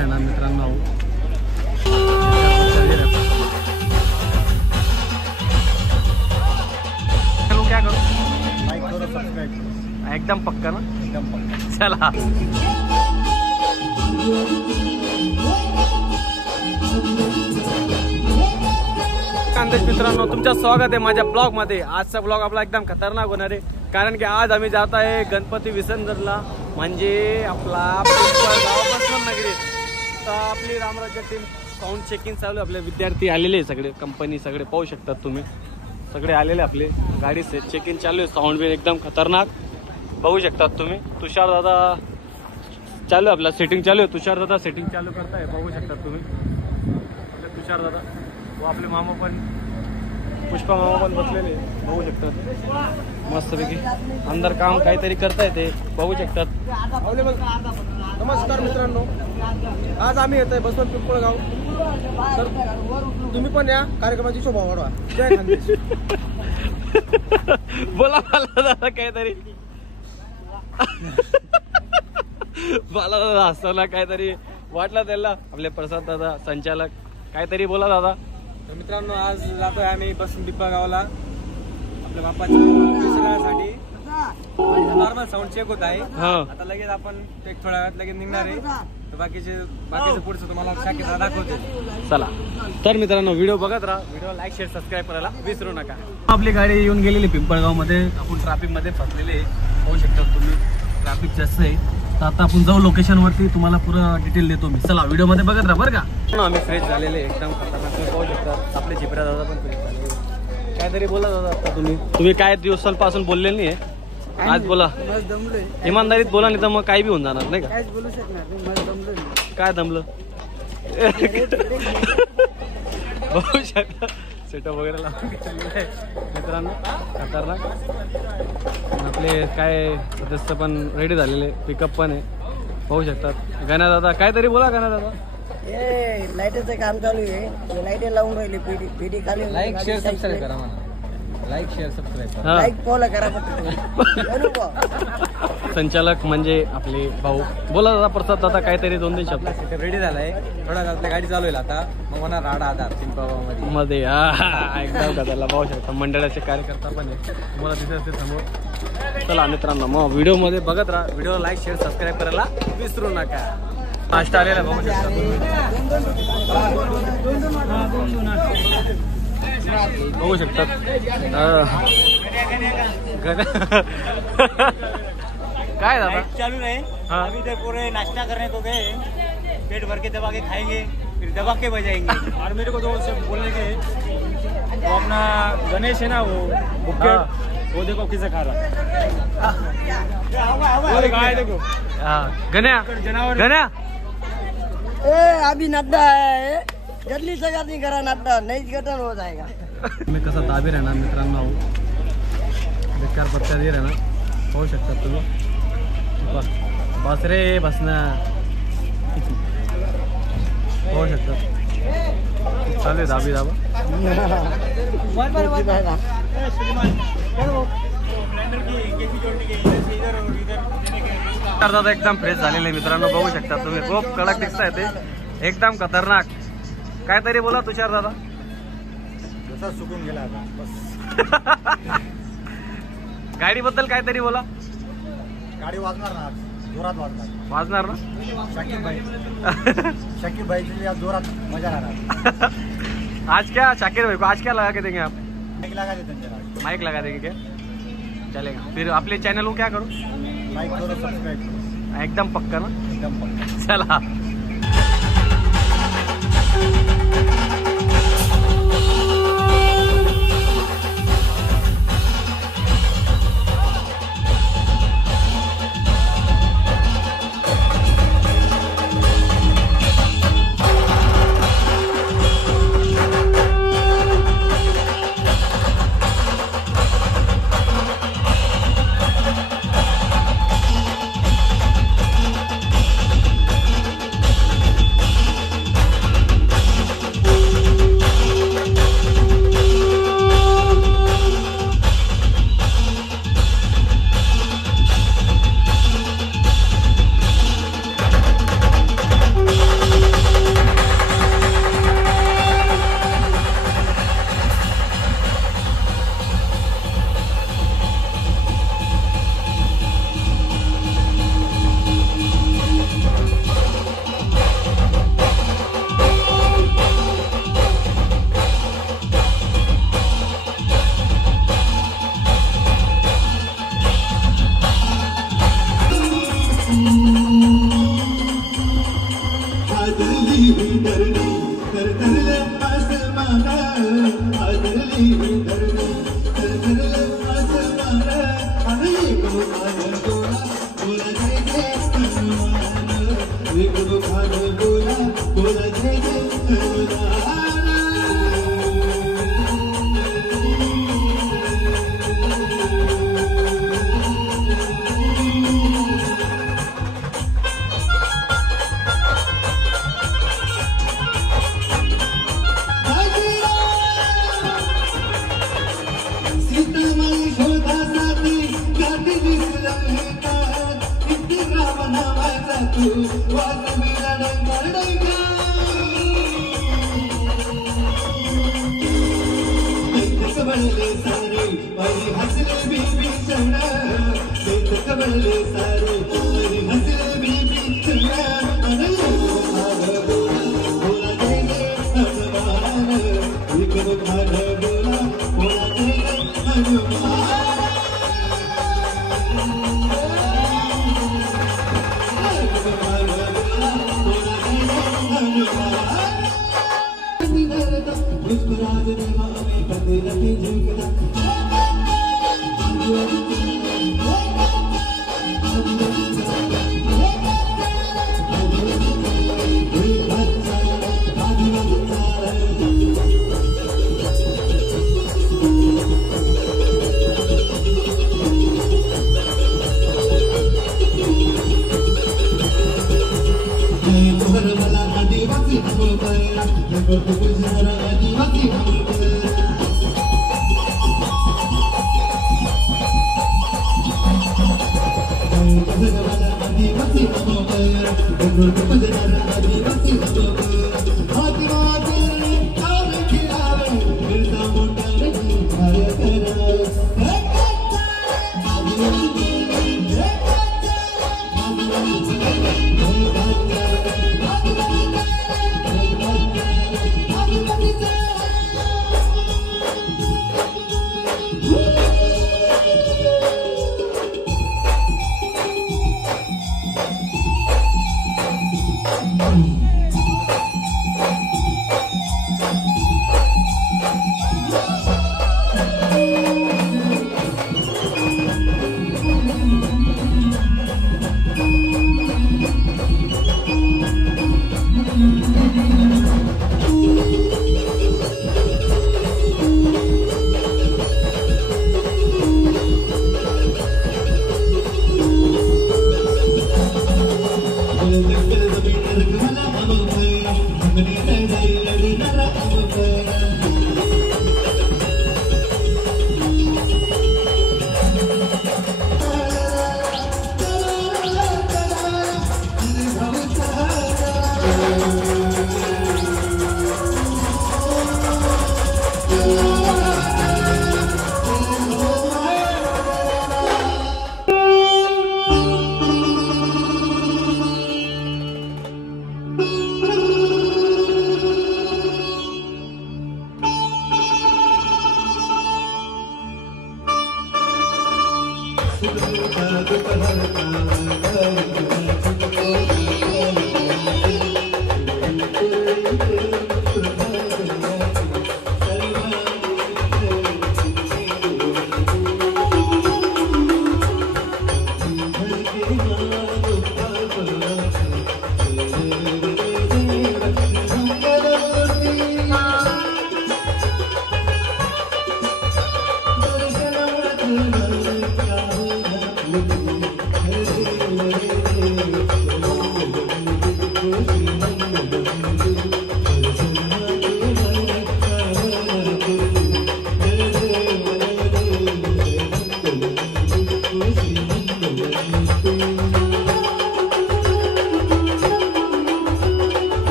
ना मित्रांनो क्या करो लाइक करो सब्सक्राइब करो एकदम पक्का ना एकदम पक्का चला खानदेश मित्रांनो तुमचं स्वागत आहे माझ्या ब्लॉग मध्ये। आजचा ब्लॉग आपला एकदम खतरनाक होणार आहे कारण की आज आम्ही जात आहे गणपती विसर्जनला म्हणजे आपला गावापासून नगरीत। तर आपली रामराज्य टीम साऊंड चेकिंग चालू आहे। आपले विद्यार्थी आलेले सगळे कंपनी सगळे पाहू शकतात तुम्ही सगळे आलेले आपले गाडी से चेकिंग चालू आहे। साऊंड भी एकदम खतरनाक पाहू शकतात तुम्ही। तुषार दादा चालू आहे आपला सेटिंग चालू आहे। तुषार दादा सेटिंग चालू करताय पाहू शकतात तुम्ही आपले तुषार दादा व आपले मामा पण पुष्पा मामा पण बसलेले पाहू शकतात मस्तपैकी अंदर काम काहीतरी करताय ते पाहू शकतात। नमस्कार मित्रांनो आज आम्ही येतोय बसवंत पिंपळगाव तर तुम्ही पण या कार्यक्रमाची शोभा वाढवा। जय खानदेश। बोला मला दादा काहीतरी मला दादा हसताना काहीतरी वाटलं त्याला आपले प्रसाद दादा संचालक काहीतरी बोला दादा। तर मित्रांनो आज जातोय आम्ही बसवंत पिंपळगावला आपल्या बाप्पाच्या विसर्जनासाठी। नॉर्मल साऊंड चेक होत आहे आता लगेच आपण एक थोड्या वेळात लगेच निघणार आहे तर बाकीचं पुढचं तुम्हाला शाखेत दाखवते चला। तर मित्रांनो व्हिडिओ बघत राहा व्हिडिओ लाईक शेअर सबस्क्राईब करायला विसरू नका। आपली गाडी येऊन गेलेली पिंपळगाव मध्ये आपण ट्रॅफिक मध्ये फसलेले पाहू शकता तुम्ही ट्रॅफिक जास्त आहे तर आता आपण जाऊ लोकेशन वरती तुम्हाला पुरा डिटेल देतो मी। चला व्हिडिओ मध्ये बघत राहा बरं का। आम्ही फ्रेश झालेले एकदम खतरनाक पाहू शकता आपले चिपऱ्या दादा पण फ्रेश झाले काहीतरी बोला दादा आता तुम्ही काय दिवसांपासून बोललेले नाही आज बोला इमानदारीत बोला नाही तर मग काही बी होऊन जाणार नाही का काय दमलं बघू शकता सेटअप वगैरे लावून मित्रांनो खतरनाक आपले काय सदस्य पण रेडी झालेले पिकअप पण आहे पाहू शकतात। गाण्या दादा काहीतरी बोला गाण्या दादा लाईटचं काम चालू आहे लाईट लावून राहिले पीडी खाली लाईक शेअर सबस्क्राईब करा मला like share subscribe like follow करा संचालक म्हणजे आपले भाऊ बोला दादा प्रसाद दादा काहीतरी 2-3 शब्द रेडी झालाय थोडा आपल्या गाडी चालू आहे आता मग मला राडा आधार पिंपळगाव मध्ये एकदम कदाला पाहू शकता मंडळाचे कार्यकर्ता पण आहे तुम्हाला तिथे असते समोर। चला मित्रांनो मग व्हिडिओ मध्ये बघत राहा व्हिडिओ लाईक शेअर सबस्क्राईब करायला विसरू नका। नाश्ता आलेला बघू शकता बघू शकतात काय दादा चालू है अभी इधर पूरे नाश्ता करने को गए पेट भर के दबा के खाएंगे फिर दबा के बजाएंगे। और मेरे को तो बोलने के वो अपना गणेश है ना वो वो देखो किसे खा रहा देखो गण्या गण्या अभी नड्डा है जल्दी से नहीं करा नड्डा नहीं गठन हो जाएगा। मी कसा ताबी राहणार मित्रांनो बेकार पत्त्या दे राहणार पाहू शकता तुम्ही बस रे बसना पाहू शकता चालू आहे दाबी दाबा दादा एकदम फ्रेश झालेले मित्रांनो बघू शकता तुम्ही खूप कडक दिसताय ते एकदम खतरनाक काहीतरी बोला तुषार दादा जसा सुकून गेला आता बस गाडी बद्दल काहीतरी बोला गाडी वाजणार ना जोरात वाजणार ना शाकीर भाई जोरात मजा राहणार। आज क्या शाकिर भाई को आज क्या लगा के देंगे आप माइक लगा देते हैं माइक लगा देंगे क्या चलेगा फिर अपने चैनल को क्या करो लाइक करो सब्सक्राइब करो एकदम पक्का ना एकदम पक्का चला।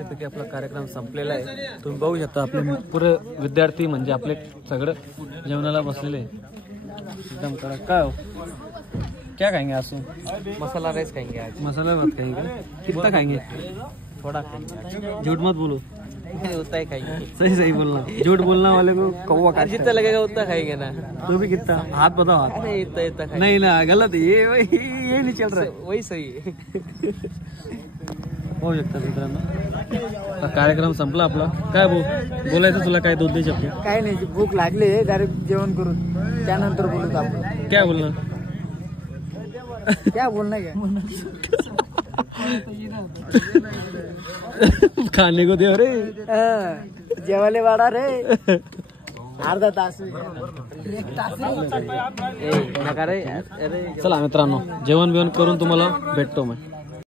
मस्तपैकी आपला कार्यक्रम संपलेला आहे. तुम्ही बघू शकता आपले पुरे विद्यार्थी म्हणजे आपले सगळं जेवणाला बसलेले एकदम कडक. काय हो क्या खाएंगे आसू? मसाला राइस खाएंगे आज. मसाला भात खाएंगे. कितना खाएंगे? थोड़ा खाएंगे. झूठ मत बोलो. उतना ही खाएंगे. सही सही बोलना. झूठ बोलना वाले को कौवा काटता जितना लगेगा उतना खाएंगे ना. तो भी कितना हाथ बताओ हाथ. अरे इतना इतना खाएंगे. नहीं ना गलत है. ये नहीं चल रहा है. वही सही है. होऊ शकतात मित्रांनो. कार्यक्रम संपला आपला. काय बोलायचं तुला? काय 2 शब्द? काय नाही, भूक लागली आहे, डायरेक्ट जेवण करू त्यानंतर बोलू आपण. काय बोलणार? क्या बोलना है? खाने को दे रे. जेवाले वाडा रे. अर्धा तास. चला मित्रांनो, जेवण बिवण करून तुम्हाला भेटतो मी.